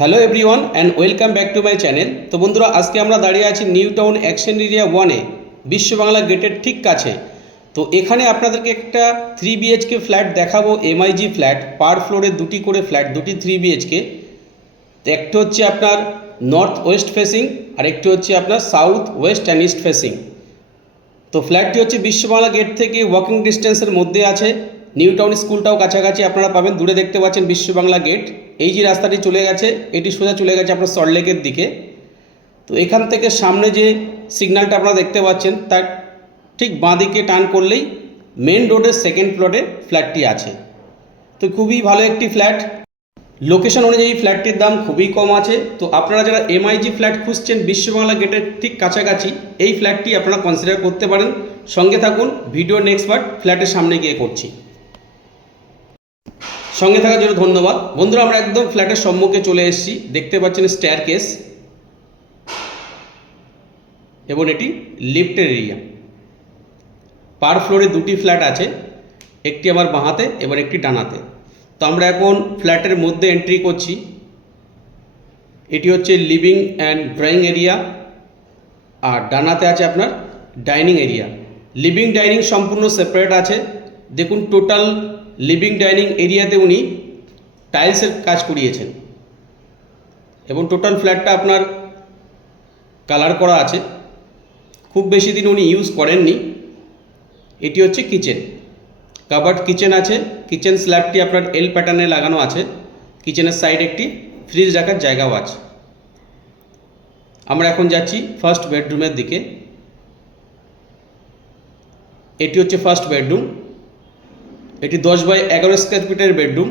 Hello everyone and welcome back to my channel তো বন্ধুরা, আজকে আমরা দাঁড়িয়ে আছি নিউ টাউন অ্যাকশন এরিয়া ওয়ানে বিশ্ব বাংলা গেটের ঠিক কাছে। তো এখানে আপনাদেরকে একটা থ্রি বিএইচকে ফ্ল্যাট দেখাবো এমআইজি ফ্ল্যাট পার ফ্লোরে দুটি করে ফ্ল্যাট দুটি থ্রি বিএইচকে তো একটা হচ্ছে আপনার নর্থ ওয়েস্ট ফেসিং আর একটি হচ্ছে আপনার south west and east facing তো ফ্ল্যাটটি হচ্ছে বিশ্ববাংলা গেট থেকে ওয়াকিং ডিস্টেন্সের মধ্যে আছে। নিউ টাউন স্কুলটাও কাছাকাছি আপনারা পাবেন, দূরে দেখতে পাচ্ছেন বিশ্ববাংলা গেট এই যে রাস্তাটি চলে গেছে, এটি সোজা চলে গেছে আপনার সল্টলেকের দিকে। তো এখান থেকে সামনে যে সিগন্যালটা আপনারা দেখতে পাচ্ছেন, তার ঠিক বাঁদিকে টান করলেই মেন রোডের সেকেন্ড প্লটে ফ্ল্যাটটি আছে। তো খুবই ভালো একটি ফ্ল্যাট লোকেশন অনুযায়ী ফ্ল্যাটটির দাম খুবই কম আছে। তো আপনারা যারা এমআইজি ফ্ল্যাট খুঁজছেন, বিশ্ববাংলা গেটের ঠিক কাছাকাছি, এই ফ্ল্যাটটি আপনারা কনসিডার করতে পারেন। সঙ্গে থাকুন ভিডিও নেক্সট পার্ট ফ্ল্যাটের সামনে গিয়ে করছি। সঙ্গে থাকার জন্য ধন্যবাদ। বন্ধুরা, আমরা একদম ফ্ল্যাটের সম্মুখে চলে এসেছি। দেখতে পাচ্ছেন স্ট্যার কেস এবং এটি লিফটের এরিয়া পার ফ্লোরে দুটি ফ্ল্যাট আছে, একটি আমার বাঁহাতে এবার একটি ডানাতে তো আমরা এখন ফ্ল্যাটের মধ্যে এন্ট্রি করছি। এটি হচ্ছে লিভিং অ্যান্ড ড্রয়িং এরিয়া আর ডানাতে আছে আপনার ডাইনিং এরিয়া লিভিং ডাইনিং সম্পূর্ণ সেপারেট আছে। দেখুন টোটাল লিভিং ডাইনিং এরিয়াতে উনি টাইলসের কাজ করিয়েছেন। এবং টোটাল ফ্ল্যাটটা আপনার কালার করা আছে। খুব বেশি দিন উনি ইউজ করেননি। এটি হচ্ছে কিচেন কাবার্ড কিচেন আছে। কিচেন স্ল্যাবটি আপনার এল প্যাটার্নে লাগানো আছে। কিচেনের সাইড একটি ফ্রিজ রাখার জায়গাও আছে। আমরা এখন যাচ্ছি ফার্স্ট বেডরুমের দিকে। এটি হচ্ছে ফার্স্ট বেডরুম এটি দশ বাই এগারো স্কোয়ার ফিটের বেডরুম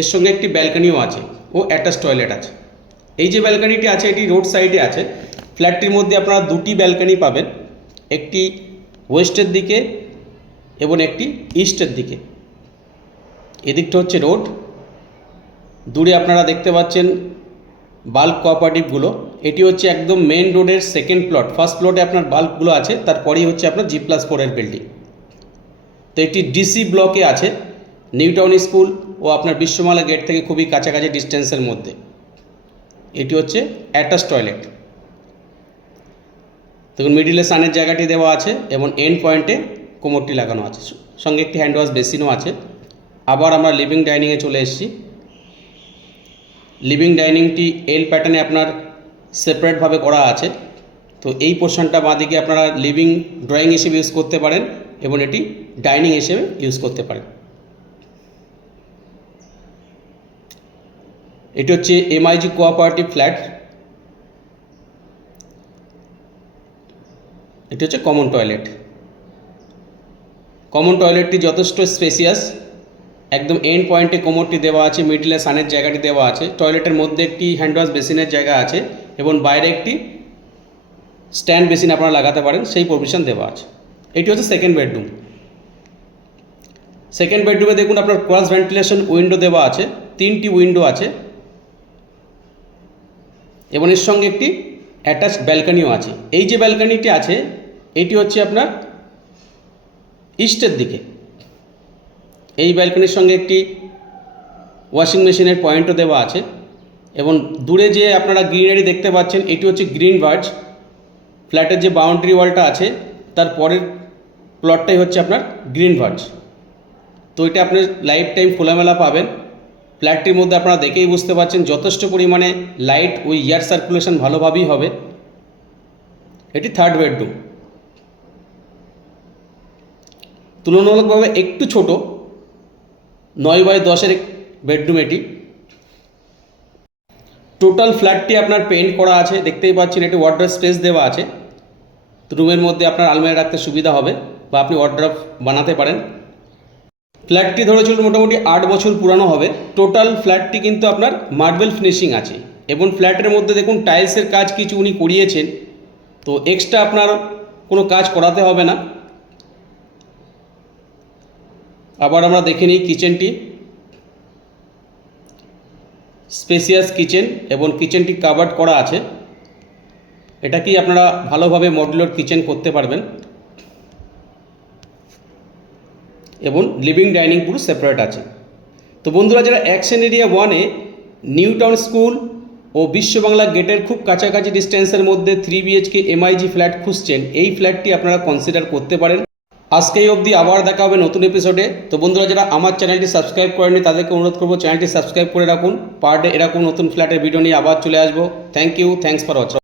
এর সঙ্গে একটি ব্যালকানিও আছে ও অ্যাটাচ টয়লেট আছে। এই যে ব্যালকানিটি আছে, এটি রোড সাইডে আছে। ফ্ল্যাটটির মধ্যে আপনারা দুটি ব্যালকানি পাবেন, একটি ওয়েস্টের দিকে এবং একটি ইস্টের দিকে। এদিকটা হচ্ছে রোড দূরে আপনারা দেখতে পাচ্ছেন বাল্ক কোঅপারেটিভগুলো এটি হচ্ছে একদম মেন রোডের সেকেন্ড প্লট ফার্স্ট প্লটে আপনার বাল্কগুলো আছে, তারপরেই হচ্ছে আপনার জি প্লাস ফোরের বিল্ডিং তো এটি ডিসি ব্লকে আছে নিউ টাউন স্কুল ও আপনার বিশ্বমালা গেট থেকে খুবই কাছাকাছি ডিস্টেন্সের মধ্যে। এটি হচ্ছে অ্যাটাচ টয়লেট দেখুন মিডিলে সানের জায়গাটি দেওয়া আছে এবং এন্ড পয়েন্টে কোমরটি লাগানো আছে। সঙ্গে একটি হ্যান্ড ওয়াশ বেসিনও আছে। আবার আমরা লিভিং ডাইনিংয়ে চলে এসেছি। লিভিং ডাইনিংটি এল প্যাটার্নে আপনার সেপারেটভাবে করা আছে। তো এই পোর্শনটা বাঁদিকে আপনারা লিভিং ড্রয়িং হিসেবে ইউজ করতে পারেন। এবং এটি ডাইনিং হিসেবে ইউজ করতে পারেন। এটি হচ্ছে এমআইজি কোঅপারেটিভ ফ্ল্যাট এটি হচ্ছে কমন টয়লেট কমন টয়লেটটি যথেষ্ট স্পেসিয়াস একদম এন্ড পয়েন্টে কোমরটি দেওয়া আছে মিডলে সানের জায়গাটি দেওয়া আছে। টয়লেটের মধ্যে একটি হ্যান্ড ওয়াশ বেসিনের জায়গা আছে এবং বাইরে একটি স্ট্যান্ড বেসিন আপনারা লাগাতে পারেন, সেই প্রভিশন দেওয়া আছে। এটি হচ্ছে সেকেন্ড বেডরুম সেকেন্ড বেডরুমে দেখুন আপনার ক্রস ভেন্টিলেশন উইন্ডো দেওয়া আছে, তিনটি উইন্ডো আছে, এবং এর সঙ্গে একটি অ্যাটাচ ব্যালকানিও আছে। এই যে ব্যালকানিটি আছে, এটি হচ্ছে আপনার ইস্টের দিকে। এই ব্যালকনির সঙ্গে একটি ওয়াশিং মেশিনের পয়েন্টও দেওয়া আছে, এবং দূরে যে আপনারা গ্রিনারি দেখতে পাচ্ছেন, এটি হচ্ছে গ্রিন বার্জ ফ্ল্যাটের যে বাউন্ডারি ওয়ালটা আছে, তার পরের প্লটটাই হচ্ছে আপনার গ্রিন ভার্জ তো এটা আপনি লাইফ টাইম খোলামেলা পাবেন। ফ্ল্যাটটির মধ্যে আপনারা দেখেই বুঝতে পারছেন যথেষ্ট পরিমাণে লাইট ওই এয়ার সার্কুলেশন ভালোভাবেই হবে। এটি থার্ড বেডরুম তুলনামূলকভাবে একটু ছোট, নয় বাই দশের বেডরুম এটি। টোটাল ফ্ল্যাটটি আপনার পেন্ট করা আছে, দেখতেই পাচ্ছেন, এটি ওয়াটার স্পেস দেওয়া আছে। রুমের মধ্যে আপনার আলমারি রাখতে সুবিধা হবে। বা আপনি ওয়ার্ড্রপ বানাতে পারেন। ফ্ল্যাটটি ধরে চলুন মোটামুটি আট বছর পুরানো হবে। টোটাল ফ্ল্যাটটি কিন্তু আপনার মার্বেল ফিনিশিং আছে। এবং ফ্ল্যাটের মধ্যে দেখুন টাইলসের কাজ কিছু উনি করিয়েছেন। তো এক্সট্রা আপনার কোনো কাজ করাতে হবে না। আবার আমরা দেখে নিই কিচেনটি স্পেসিয়াস কিচেন এবং কিচেনটি কাভার্ড করা আছে। এটা কি আপনারা ভালোভাবে মডুলার কিচেন করতে পারবেন? এবং লিভিং ডাইনিং পুরো সেপারেট আছে। তো বন্ধুরা, যারা অ্যাকশন এরিয়া ওয়ানে নিউ টাউন স্কুল ও বিশ্ববাংলা গেটের খুব কাছাকাছি ডিস্টেন্সের মধ্যে থ্রি বিএইচকে এমআইজি ফ্ল্যাট খুঁজছেন, এই ফ্ল্যাটটি আপনারা কনসিডার করতে পারেন। আজকেই অবধি আবার দেখা হবে নতুন এপিসোডে তো বন্ধুরা, যারা আমার চ্যানেলটি সাবস্ক্রাইব করেনি তাদেরকে অনুরোধ করব চ্যানেলটি সাবস্ক্রাইব করে রাখুন। পার ডে এরকম নতুন ফ্ল্যাটের ভিডিও নিয়ে আবার চলে আসব। Thank you thanks for watching